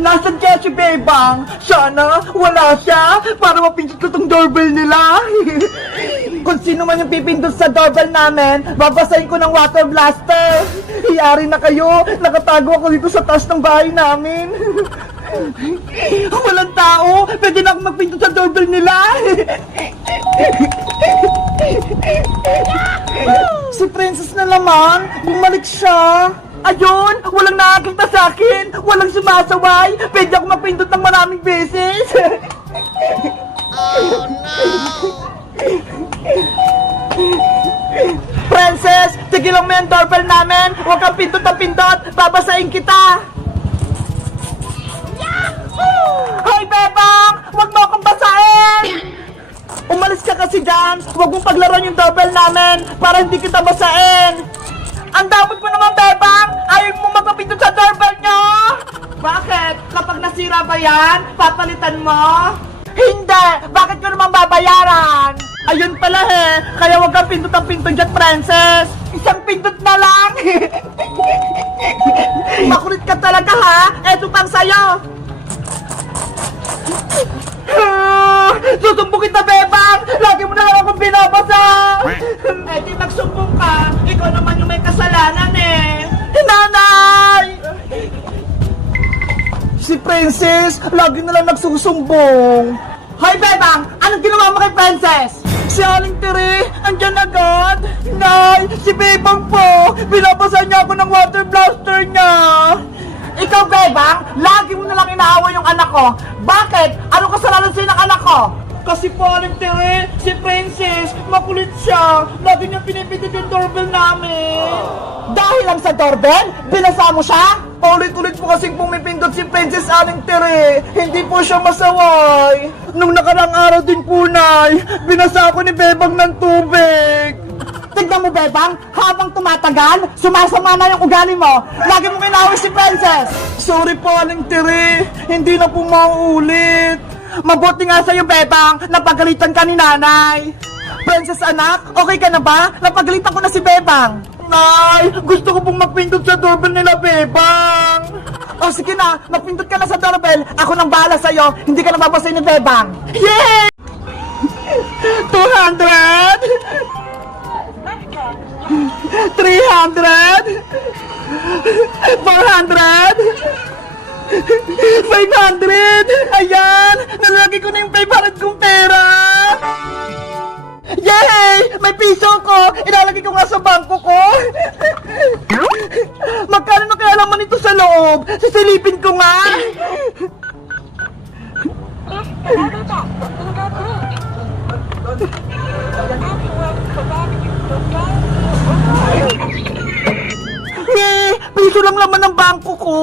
Nasaan kaya si Bebang? Sana wala siya para mapindot ko tong doorbell nila. Kung sino man yung pipindot sa doorbell namin, babasahin ko ng water blaster. Iyari na kayo, nakatago ako dito sa taas ng bahay namin. Walang tao, pwede na akong magpindot sa doorbell nila. Si Princess na naman, bumalik siya. Ayun, walang nakakita sa akin, walang sumasaway, pwede ako magpindot ng maraming beses. Oh no! Princess, tigilan mo yung doorbell namin, huwag kang pindot na pindot, babasahin kita. Hoy Bebang, huwag mo akong basahin. Umalis ka kasi dyan, huwag mong paglaruan yung doorbell namin para hindi kita basahin. Ang damot mo naman, Bebang! Ayaw mo magpapindot sa doorbell nyo! Bakit? Kapag nasira ba yan, papalitan mo? Hindi! Bakit ko naman babayaran? Ayun pala kaya huwag kang pindot ang pindot dyan, Princess! Isang pindot na lang! Makulit ka talaga ha! Eto pang sayo! Susumbong kita, Bebang! Lagi mo na lang akong binabasa! Eh di magsumbong ka, ikaw naman yung may kasalanan Nanay! Si Princess, lagi na lang nagsusumbong. Hoy Bebang, anong ginawa mo kay Princess? Si Aling Tiri, andyan agad. Nay, si Bebang po, binabasa niya ako ng water blaster niya. Ikaw, Bebang, lagi mo na lang inaaway yung anak ko. Bakit? Ano kasalanan sa'yo ng anak ko? Kasi po, Aling Tere, si Princess, makulit siya. Lagi niya pinipindot yung doorbell namin. Dahil lang sa doorbell? Binasa mo siya? Ulit-ulit po kasing pumipindot si Princess, Aling Tere. Hindi po siya masaway. Nung nakarang araw din po, Nay, binasa ako ni Bebang ng tubig. Tignan mo, Bebang, habang tumatagal, sumasama na yung ugali mo. Lagi mo kinawin si Princess. Sorry po, Aling Tere. Hindi na po mauulit. Mabuti nga sa'yo, Bebang, napagalitan ka ni Nanay. Princess anak, okay ka na ba? Napagalitan ko na si Bebang. Nay, gusto ko pong magpindot sa doorbell nila, Bebang. O sige na, magpindot ka na sa doorbell. Ako nang bahala sa'yo, hindi ka nababasay ni Bebang. Yay! 200! 300! 400! 500! Ayan! Nalagay ko na yung 500 kong pera! Yay! May piso ko! Ilalagay ko nga sa bangko ko! Magkano na kaya naman ito sa loob? Sisilipin ko nga! Piso lang laman ng bangko ko!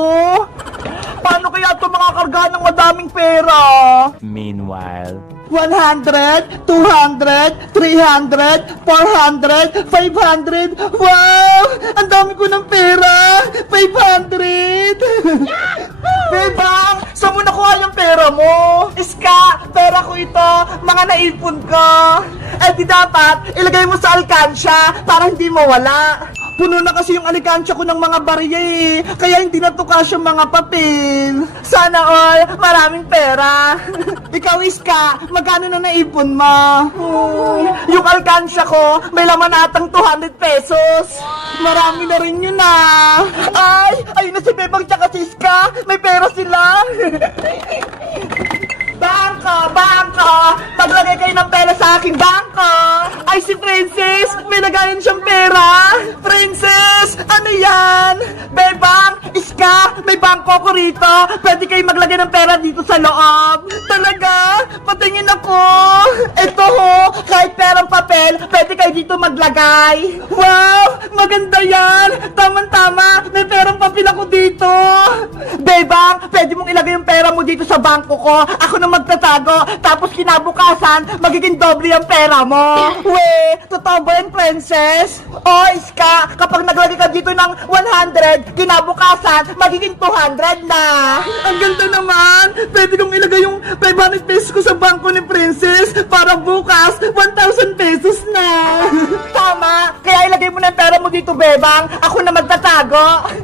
Paano kaya ito makakargahan ng madaming pera? Meanwhile, 100, 200, 300, 400, 500. Wow! Ang dami ko ng pera! 500! Bebang, saan mo nakuha yung pera mo? Iska, pera ko ito, mga naipon ko. Eh di dapat, ilagay mo sa alkansya para hindi mawala. Puno na kasi yung alikansya ko ng mga barya kaya hindi na tukas yung mga papel. Sana all, maraming pera. Ikaw, Iska, magkano na naipon mo? Yung alkansya ko, may laman atang 200 pesos. Marami na rin yun Ay, ayun na si Bebang tsaka si Iska, may pera sila. Bangko! Paglagay kayo ng pera sa aking bangko! Ay, si Princess! May lagayan siyang pera! Princess! Ano yan? Bebang! Iska! May bangko ko rito! Pwede kayo maglagay ng pera dito sa loob! Talaga? Patingin ako! Ito kahit perang papel, pwede kayo dito maglagay! Wow! Maganda yan! Tama-tama! May perang papel ako dito! Bebang! Pwede mong ilagay yung pera mo dito sa bangko ko! Ako na magtatago, tapos kinabukasan, magiging doble ang pera mo. We, totoo ba yan, Princess? O, Iska, kapag naglagay ka dito ng 100, kinabukasan, magiging 200 na. Ang ganda naman. Pwede kong ilagay yung 500 pesos ko sa bangko ni Princess para bukas, 1,000 pesos na. Tama, kaya ilagay mo na yung pera mo dito, Bebang. Ako na magtatago.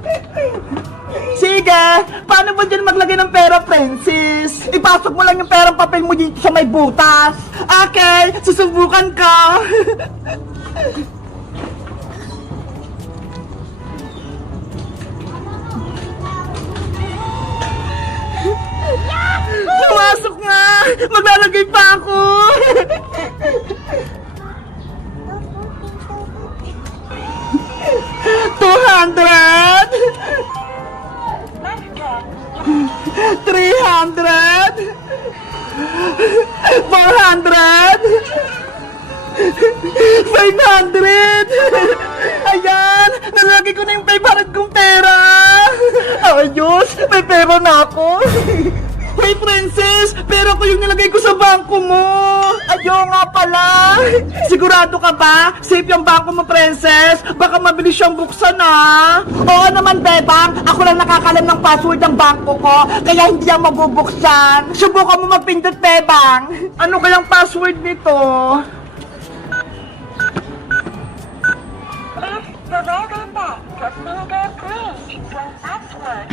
Sige, paano ba dyan maglagay ng pera, Princess? Ipasok mo lang yung perang papel mo dito sa may butas. Okay, susubukan ka. Pumasok nga! Maglalagay pa ako! 200! 300! 400! 500! Ayan! Nalagay ko na yung 500 kong pera! Ayos! May pera na ako! Hey, Princess! Pera ko yung nilagay ko sa bangko mo! Ayaw nga pala! Sigurado ka ba? Safe yung bangko mo, Princess? Baka mabilis siyang buksan, ah! Oo naman, Bebang! Ako lang nakakalam ng password ng bangko ko, kaya hindi yan mabubuksan! Subukan mo magpindot, Bebang! Ano kayang password nito? Please provide back to fingerprint your password.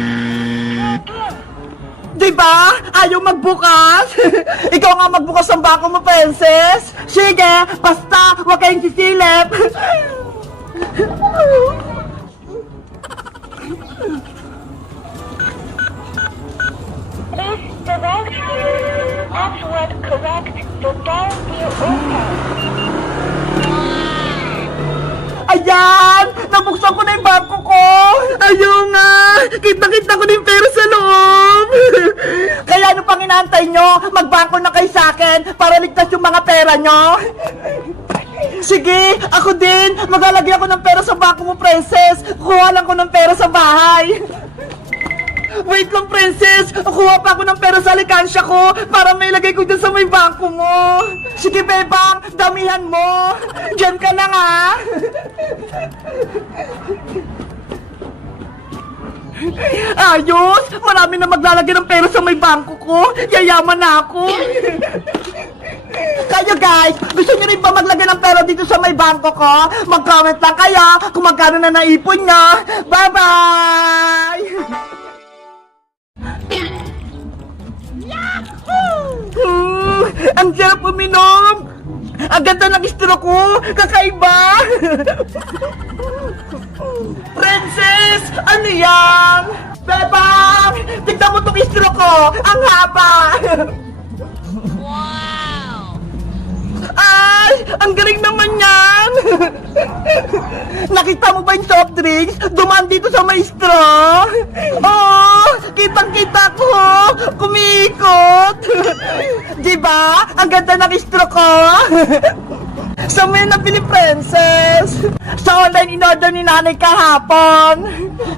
Again. Diba? Ayaw magbukas? Ikaw nga magbukas ng bangko mo, Princess! Sige! Basta! Huwag kayong sisilip! Please provide password correct to door will open. Ayan! Nabuksan ko na yung bangko ko! Ayaw nga! Kita-kita ko na yung pera sa loob! Kaya ano pang inaantay nyo? Magbangko na kayo sa akin para ligtas yung mga pera nyo! Sige! Ako din! Maglalagay ako ng pera sa bangko mo, Princess! Kuha lang ko ng pera sa bahay! Wait lang, Princess! Kuha pa ako ng pera sa alikansya ko para may lagay ko dyan sa may bangko mo! Sige, Bebang! Damihan mo! Diyan ka lang, ha! Ayos! Marami na maglalagay ng pera sa may bangko ko! Yayaman na ako! Kayo guys, gusto nyo rin ba maglagay ng pera dito sa may bangko ko? Mag-comment lang kayo kung magkano na naipon nyo! Bye-bye! Ang sarap uminom! Ang ganda ng istro ko! Kakaiba! Princess! Ano yan? Bebang! Tignan mo tong istro ko! Ang haba! Ay! Ang galing naman yan! Nakita mo ba yung soft drinks? Dumaan dito sa may straw! Oo! Kitang-kita ko! Kumikot! Diba? Ang ganda ng straw ko! Sa may nabili, Princess? Sa online in-order ni nanay kahapon.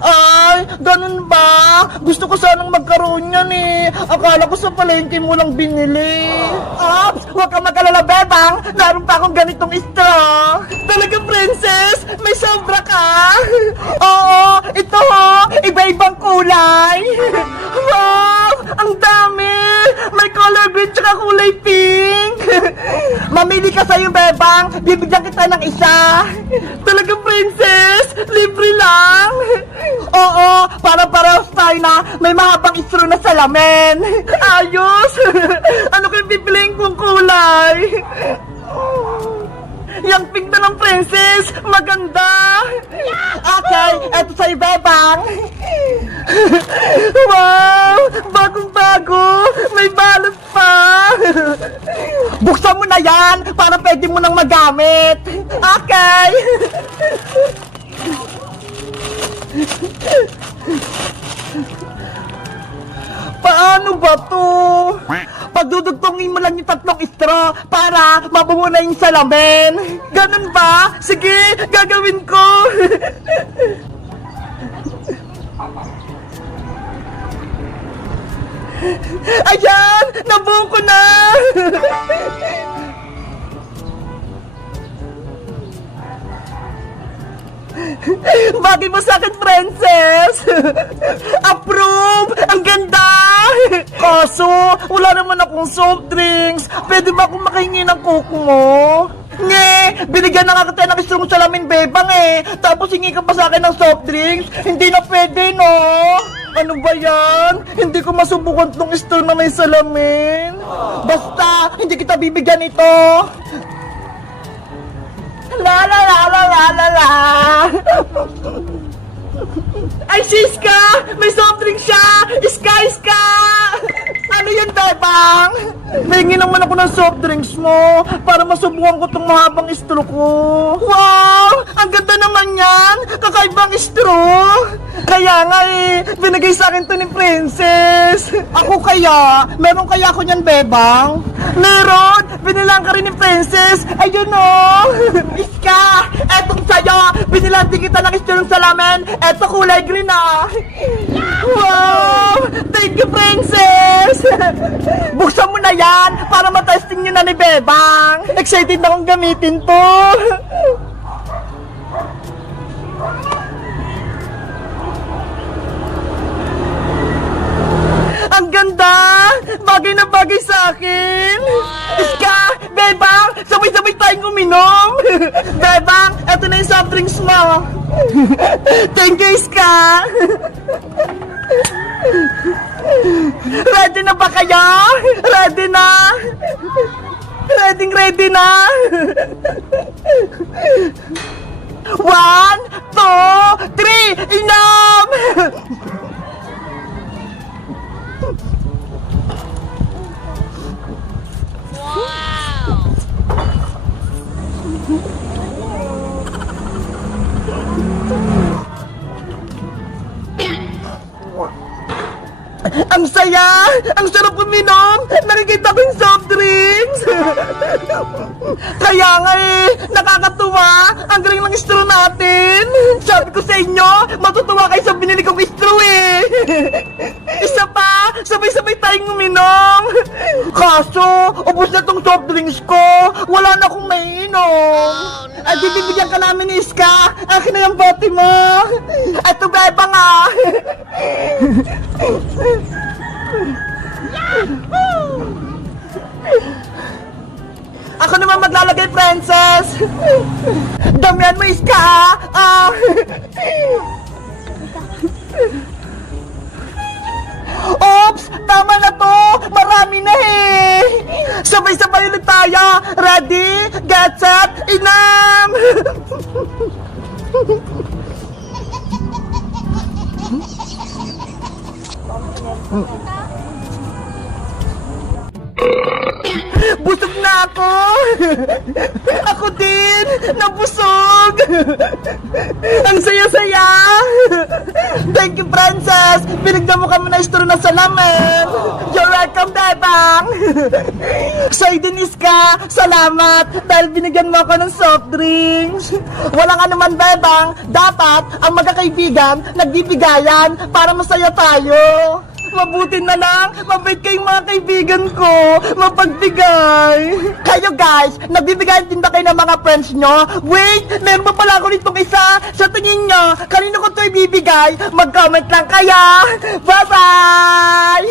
Ay, ganun ba? Gusto ko sanang magkaroon yan eh. Akala ko sa palengke mo lang binili. Ops, huwag kang mag-alala, Bebang. Naroon pa akong ganitong straw. Talaga, Princess? May sobra ka? Oo, ito ho. Iba-ibang kulay. Wow, ang dami. May color green tsaka kulay pink. Mamili ka sa'yo, Bebang. Bibigyan kita ng isa. Talaga, Princess? Libre lang. Oo, para-parehas tayo na may mahabang istro na salamin. Ayos. Ano kayong pipiliin kong kulay? Yung pink na ng Princess, maganda. Okay, eto sa'yo, Bebang. Wow, bagong-bago. May balot pa. Buksan mo na yan para pwede mo nang magamit. Okay. Paano ba to? Pagdudugtongin mo lang yung tatlong straw para mabuo na yung salamin. Ganun ba? Sige, gagawin ko. Ayan! Nabuo ko na! Bagay mo sa akin, Princess! Approve! Ang ganda! Kaso, wala naman akong soft drinks. Pwede ba akong makahingi ng coke mo? Nye, binigyan na nga kita ng istrong salamin, Bebang eh. Tapos hingi ka pa sa akin ng soft drinks? Hindi na pwede, no? Ano ba yan? Hindi ko masubukan tong store na may salamin. Basta, hindi kita bibigyan ito. La la la la la la la. Ay, Siska! May soft drink siya! Iska! Ano yun, Bebang? Nahingi naman ako ng soft drinks mo para masubukan ko tong mahabang straw ko. Wow! Ang ganda naman yan! Kakaibang straw! Kaya nga binigay sa akin to ni Princess. Ako kaya? Meron kaya ako niyan, Bebang? Meron! Binilang ka rin ni Princess! Ayun o! Iska! Etong sa'yo! Binilang din kita ng straw ng salamin! Eto kulay green ah! Wow! Thank you, Princess! Buksan mo na yan para matesting nyo na ni Bebang! Excited na akong gamitin to! Ang ganda! Bagay na bagay sa akin! Iska! Bebang! Sabay-sabay tayong uminom! Bebang! Eto na yung soft drinks mo! Thank you, Iska! Ready na ba kayo? Ready na? Ready na? 1, 2, 3, inom! Ang saya! Ang sarap uminom! Nakikita ko yung soft drinks! Kaya nga nakakatuwa! Ang galing ng straw natin! Sabi ko sa inyo, matutuwa kayo sa binili kong straw Isa pa! Sabay-sabay tayong uminom! Kaso, ubos na tong soft drinks ko! Wala na akong maiinom! Ay, bibigyan ka namin ni Iska! Akin na yung bote mo! Eto, Bebang ah! Ako naman maglalagay, Princess! Damihan mo, Iska! Oops! Tama na to! Marami na Sabay-sabay ulit tayo! Ready? Get set! Inam! Busog na ako! Ako din! Nabusog! Ang saya-saya! Thank you, Princess! Binigyan mo kami na straw na salamin! You're welcome, Bebang! Sa'yo din, Iska! Salamat! Dahil binigyan mo ako ng soft drinks! Walang anuman, Bebang! Dapat ang magkakaibigan nagbibigayan para masaya tayo! Mabuti na lang, mabait kayong mga kaibigan ko, mapagbigay. Kayo guys, nagbibigay din ba kayo ng mga friends nyo? Wait, meron pa pala ako nitong isa. Sa tingin nyo, kanino ko ito ibibigay? Mag-comment lang kaya. Bye-bye!